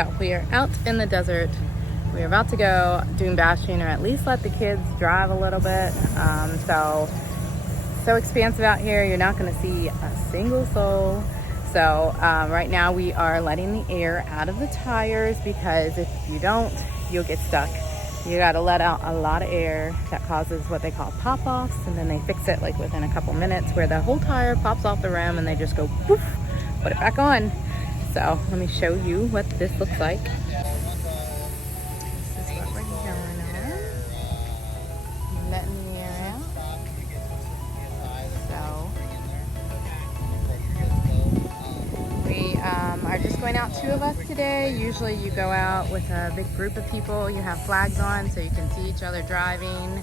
So we are out in the desert. We're about to go dune bashing, or at least let the kids drive a little bit. So expansive out here. You're not going to see a single soul. So right now we are letting the air out of the tires, because if you don't, you'll get stuck. You got to let out a lot of air. That causes what they call pop-offs, and then they fix it like within a couple minutes, where the whole tire pops off the rim and they just go poof, put it back on. So let me show you what this looks like. This is what we're going on. Letting the air out. So we are just going out, 2 of us today. Usually you go out with a big group of people. You have flags on so you can see each other driving.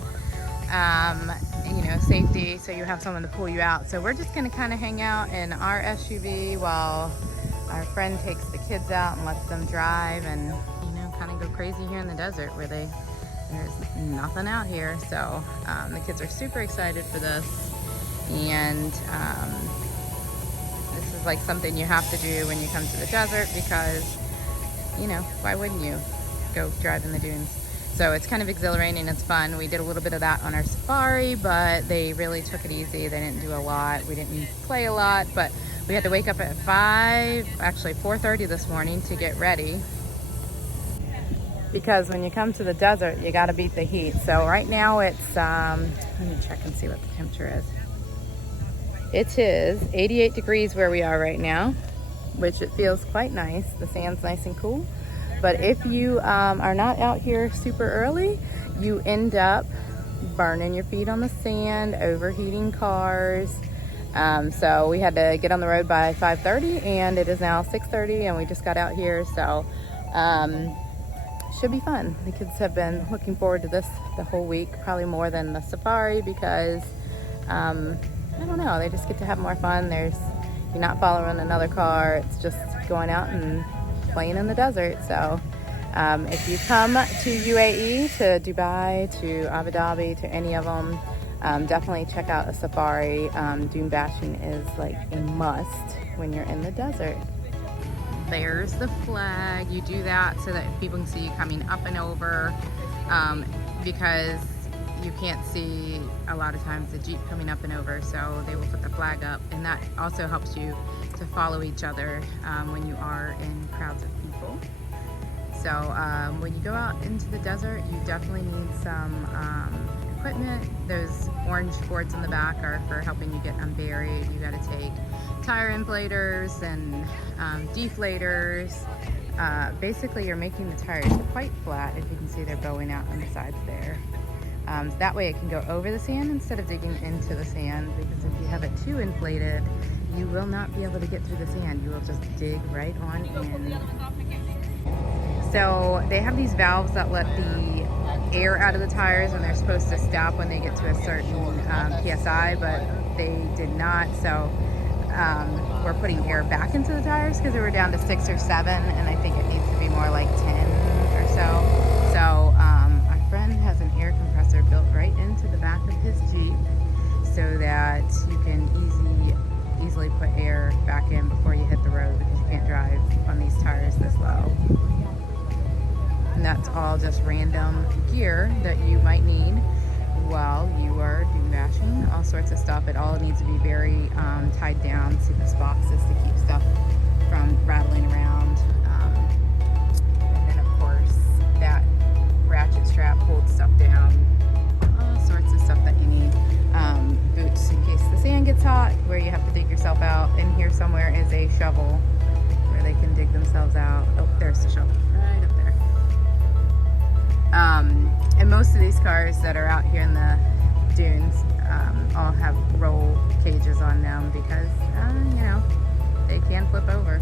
You know, safety, so you have someone to pull you out. So we're just going to kind of hang out in our SUV while our friend takes the kids out and lets them drive, and you know, kind of go crazy here in the desert where there's nothing out here. So the kids are super excited for this, and this is like something you have to do when you come to the desert, because you know, why wouldn't you go drive in the dunes? So it's kind of exhilarating, it's fun. We did a little bit of that on our safari, but they really took it easy. They didn't do a lot. We didn't play a lot, but we had to wake up at 4:30 this morning to get ready. Because when you come to the desert, you gotta beat the heat. So right now it's, let me check and see what the temperature is. It is 88 degrees where we are right now, which it feels quite nice. The sand's nice and cool. But if you are not out here super early, you end up burning your feet on the sand, overheating cars. So we had to get on the road by 5:30, and it is now 6:30, and we just got out here. So should be fun. The kids have been looking forward to this the whole week, probably more than the safari, because I don't know, they just get to have more fun. You're not following another car. It's just going out and playing in the desert. So if you come to UAE, to Dubai, to Abu Dhabi, to any of them, definitely check out a safari. Dune bashing is like a must when you're in the desert. There's the flag. You do that so that people can see you coming up and over, because you can't see a lot of times the Jeep coming up and over, so they will put the flag up, and that also helps you to follow each other when you are in crowds of people. So when you go out into the desert, you definitely need some equipment. Those orange boards in the back are for helping you get unburied. You got to take tire inflators and deflators. Basically, you're making the tires quite flat. If you can see, they're bowing out on the sides there. That way it can go over the sand instead of digging into the sand, because if you have it too inflated, you will not be able to get through the sand. You will just dig right on in. So they have these valves that let the air out of the tires, and they're supposed to stop when they get to a certain PSI, but they did not. So we're putting air back into the tires, because we were down to 6 or 7, and I think it needs to be more like 10 or so. So our friend has an air compressor built right into the back of his Jeep, so that you can easily put air back in before you hit the road, because you can't drive on these tires this low. And that's all just random gear that you might need while you are dune bashing. All sorts of stuff. It all needs to be very tied down. See these boxes to keep stuff from rattling around. And then of course that ratchet strap holds stuff down. All sorts of stuff that you need. Boots in case the sand gets hot, where you have to dig yourself out. And here somewhere is a shovel where they can dig themselves out. Oh, there's the shovel right up there. And most of these cars that are out here in the dunes all have roll cages on them, because you know, they can flip over.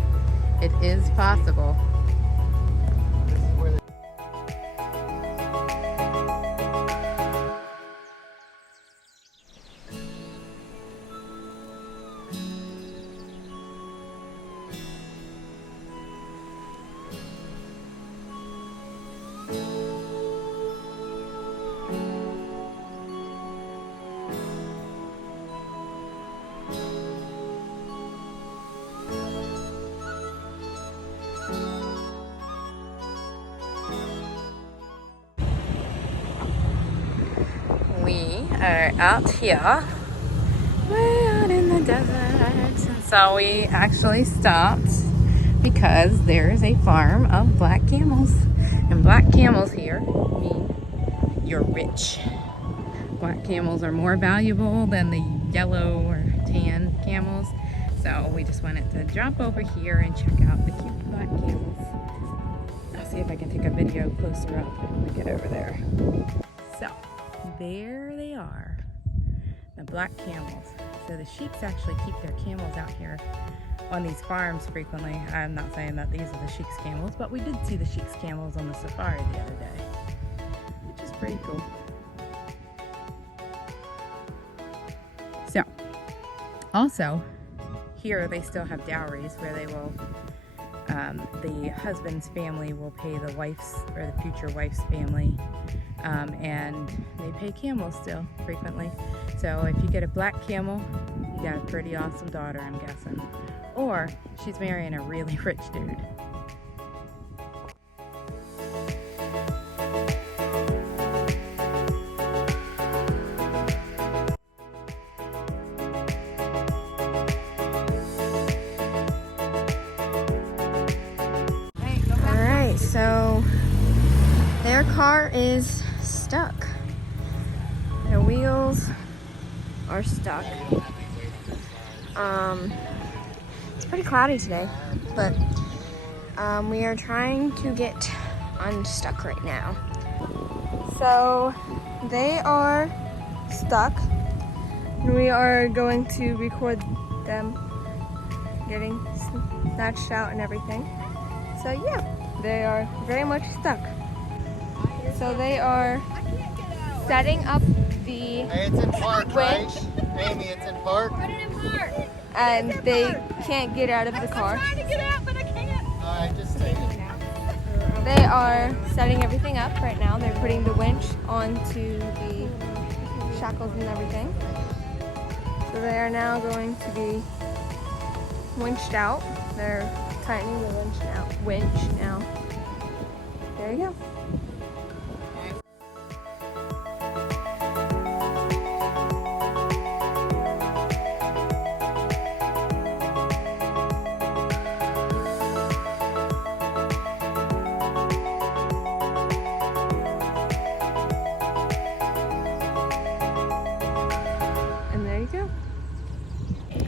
It is possible. We are out here, way out in the desert. So we actually stopped because there is a farm of black camels. And black camels here mean you're rich. Black camels are more valuable than the yellow or tan camels. So we just wanted to drop over here and check out the cute black camels. I'll see if I can take a video closer up when we get over there. So there they are, the black camels. So the sheiks actually keep their camels out here on these farms frequently. I'm not saying that these are the sheiks' camels, but we did see the sheiks' camels on the safari the other day, which is pretty cool. So, also, here they still have dowries where they will, the husband's family will pay the wife's, or the future wife's family, and they pay camels still frequently. So if you get a black camel, you got a pretty awesome daughter, I'm guessing. Or she's marrying a really rich dude. Alright, so their car is stuck. Their wheels are stuck. It's pretty cloudy today, but we are trying to get unstuck right now. So they are stuck, and we are going to record them getting snatched out and everything. So yeah, they are very much stuck. So they are setting up the it's in park, winch. right? Amy, it's in park. And they can't get out of the car. All right, just take it. They are setting everything up right now. They're putting the winch onto the shackles and everything. So they are now going to be winched out. They're tightening the winch now. There you go. And there you go.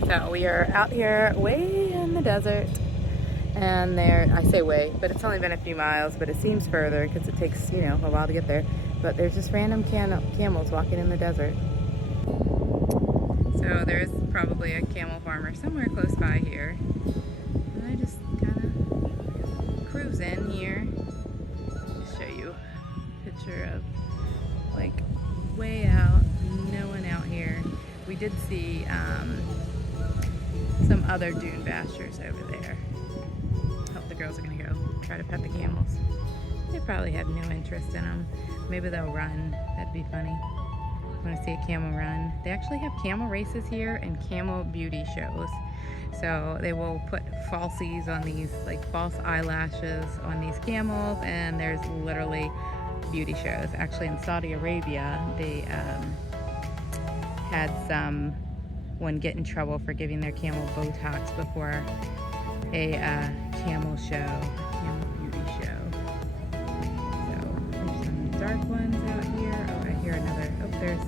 So we are out here way in the desert, and there, I say way, but it's only been a few miles, but it seems further because it takes, you know, a while to get there. But there's just random camels walking in the desert. So there's probably a camel farmer somewhere close by here. And I just kind of cruise in here. Show you a picture of, like, way out, no one out here. We did see some other dune pastures over there. Hope the girls are gonna go try to pet the camels. They probably have no interest in them. Maybe they'll run. That'd be funny. I want to see a camel run. They actually have camel races here and camel beauty shows. So they will put falsies on these, like false eyelashes on these camels, and there's literally beauty shows. Actually in Saudi Arabia, they had someone get in trouble for giving their camel Botox before a camel show, camel beauty show. So there's some dark ones out here. Oh, I hear another. Oh, there's a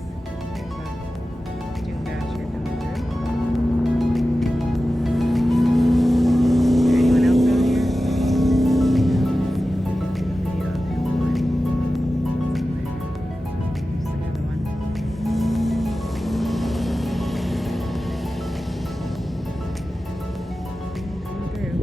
dune basher coming through. Is there anyone else out here? Let's see if we can do a video of him one. There's another one. Coming through.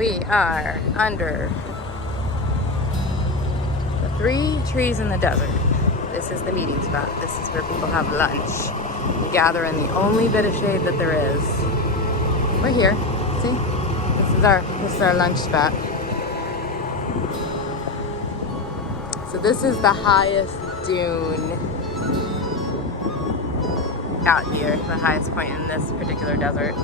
We are under the 3 trees in the desert. This is the meeting spot. This is where people have lunch. We gather in the only bit of shade that there is. We're here. See? This is our lunch spot. So this is the highest dune out here, the highest point in this particular desert.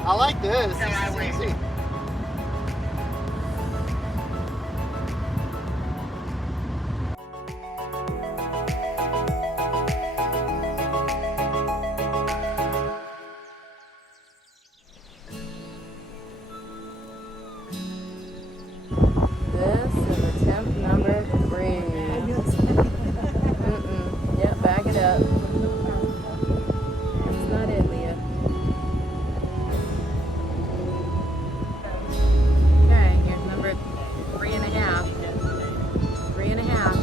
I like this. This is easy. This is attempt number 3. Yep, back it up. That's not it, Leah. Okay, here's number 3.5. 3.5.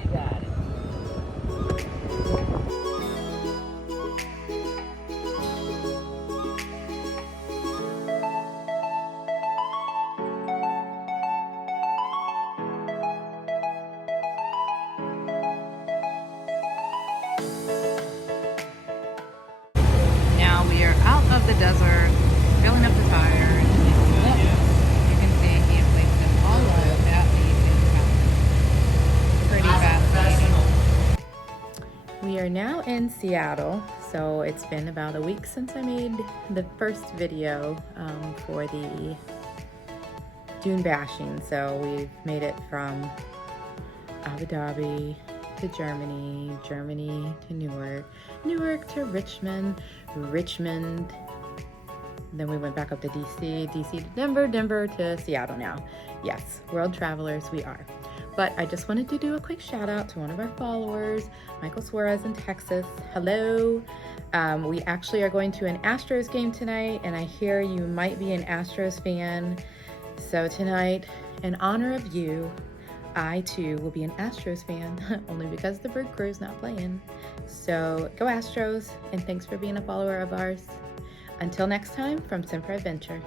She got it. Now we are out of the desert, filling up the tires. Look, you can see he has placed them all over that pretty fascinating. We are now in Seattle, so it's been about a week since I made the first video for the Dune bashing. So we've made it from Abu Dhabi to Germany, Germany to Newark, Newark to Richmond, Richmond. Then we went back up to DC, DC to Denver, Denver to Seattle now. Yes, world travelers we are. But I just wanted to do a quick shout out to one of our followers, Michael Suarez in Texas. Hello. We actually are going to an Astros game tonight, and I hear you might be an Astros fan. So tonight In honor of you, I too will be an Astros fan, only because the Brig Crew's not playing. So go Astros, and thanks for being a follower of ours. Until next time, from Sim for Adventure.